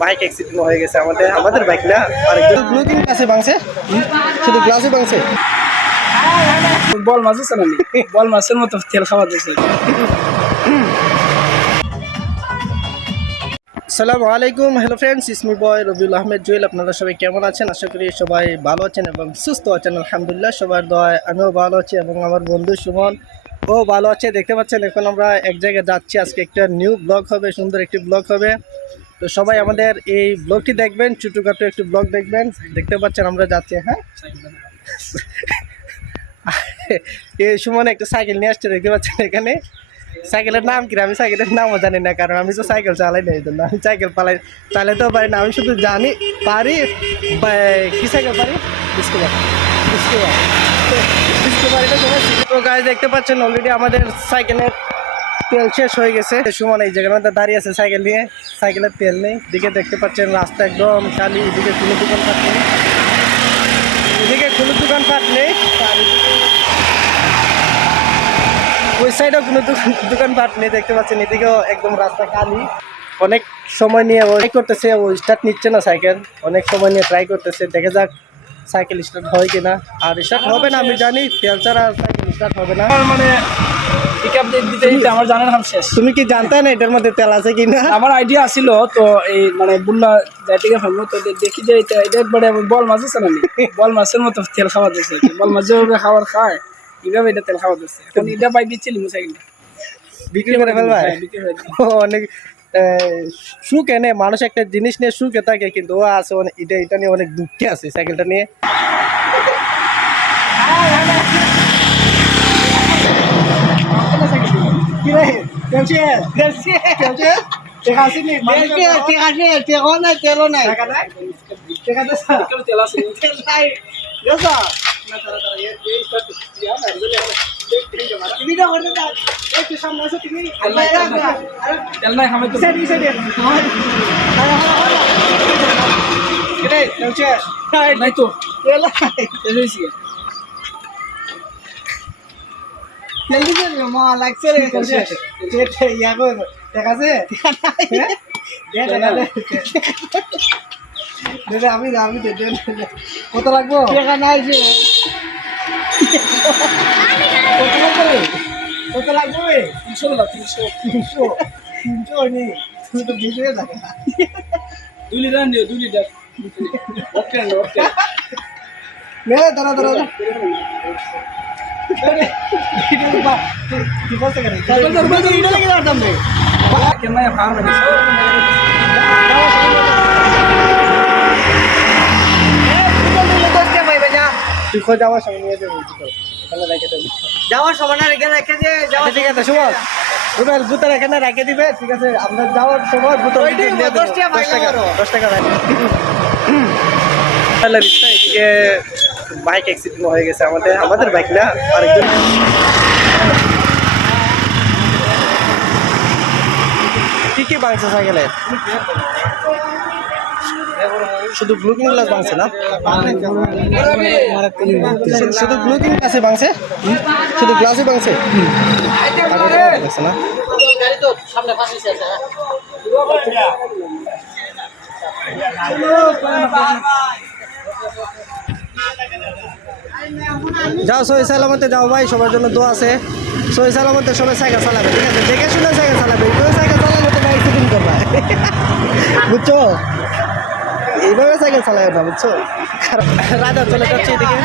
Bike accident হয়ে গেছে আমাদের। আমাদের বাইক না আরেকজন। ব্লুকিং গ্লাসে ভাঙছে শুধু গ্লাসে ভাঙছে বল মাছ আছে না বল মাছের মতো তেল খাওয়া দিয়েছে সালামু আলাইকুম হ্যালো ফ্রেন্ডস ইসমি বয় রবিউল আহমেদ জুয়েল আপনারা সবাই কেমন আছেন? আশা করি সবাই ভালো আছেন এবং সুস্থ আছেন আলহামদুলিল্লাহ সবার দয় আমিও ভালো আছি এবং আমার বন্ধু সুমন ও ভালো আছে। দেখতে পাচ্ছেন এখন আমরা এক জায়গায় যাচ্ছি আজকে একটা নিউ ব্লগ হবে সুন্দর একটি ব্লগ হবে। তো সবাই আমাদের এই ব্লগটি দেখবেন, ছোটোখাটো একটি ব্লগ দেখবেন। দেখতে পাচ্ছেন আমরা যাচ্ছি হ্যাঁ? এই সুমন একটা সাইকেল নিয়ে আসছে, দেখতে পাচ্ছেন এখানে? সাইকেলের নাম কি আমি সাইকেলের নামও জানি না, কারণ আমি তো সাইকেল চালাই না, এই জন্য আমি সাইকেল পালাই চালাতেও পারি না, আমি শুধু জানি, পারি কি সাইকেল পারি? স্কুবার স্কুবার সময় তো গাছ দেখতে পাচ্ছেন অলরেডি আমাদের সাইকেলের তেল শেষ হয়ে গেছে। সুমন এই জায়গার মধ্যে দাঁড়িয়ে আছে সাইকেল নিয়ে। সাইকেলের তেল নেই। দিকে দেখতে পাচ্ছেন রাস্তা একদম খালি, এদিকে কোনো দোকানপাট নেই। এদিকে কোনো দোকানপাট নেই। আর এদিকে ওই সাইডেও কোনো দোকান দোকানপাট নেই দেখতে পাচ্ছেন। এদিকেও একদম রাস্তা খালি। অনেক সময় নিয়ে ও ট্রাই করতেছে, ও স্টার্ট নিচ্ছে না সাইকেল। অনেক সময় নিয়ে ট্রাই করতেছে। দেখে যাক সাইকেল স্টার্ট হয় কিনা। আর স্টার্ট হবে না, আমি জানি। তেল ছাড়া সাইকেল স্টার্ট হবে না। মানে পিক আপ দিতে দিতে আমার জানার হাম শেষ। তুমি কি জানতে না এটার মধ্যে তেল আছে কিনা? আমার আইডিয়া আছিল তো এই মানে বুল্লা যাইতে গিয়ে তো দেখি যে এটা এটা একবারে বল মাছ আছে না বল মাছের মতো তেল খাওয়া দিয়েছে বল মাছ যেভাবে খাবার খায় এইভাবে এটা তেল খাওয়া দিচ্ছে এখন এটা পাই দিচ্ছিল মোসাইকেলটা বিক্রি করে ফেলবা? হ্যাঁ, হয়ে অনেক সুখ এনে মানুষ একটা জিনিস নিয়ে সুখে থাকে কিন্তু ও আছে অনেক এটা এটা নিয়ে অনেক দুঃখে আছে সাইকেলটা নিয়ে। খামে তো তেল চল মা লাগছে রে ইয়া কর দেখা আছে আমি আমি। কত লাগবো টাকা নাই যে কত লাগবে তিনশো না তিনশো তিনশো তিনশো নেই তুমি তো দুই লিটার দুই লিটার দাঁড়া দাঁড়া যাওয়ার সময় নিয়ে যাব যাওয়ার সময় না রেখে রেখে যে আচ্ছা, ঠিক আছে সুমন রুবেল জুতার এখানে রেখে দিবে ঠিক আছে আমরা যাওয়ার সময় দেবো। দশ টাকা দশ টাকা মাইনে করো। দশ টাকা রাখো। তাহলে রিক্সা এদিকে বাইক অ্যাক্সিডেন্ট হয়ে গেছে আমাদের। আমাদের বাইক না, আরেকজন। কি কি ভাঙছে সাইকেলে শুধু ব্লুকিং গ্লাস ভাঙছে না? শুধু ব্লুকিং গ্লাসে ভাঙছে শুধু গ্লাসে ভাঙছে না? যাও সহি সালামতে যাও ভাই, সবার জন্য দোয়া আছে। সহি সালামতে সবাই সাইকেল চালাবে, ঠিক আছে? দেখে শুনে সাইকেল চালাবে, কেউ সাইকেল চালালে তো বাইক শুটিং করবে বুঝছ? এইভাবে সাইকেল চালায় না, বুঝছ? রাজা চলে যাচ্ছে এদিকে।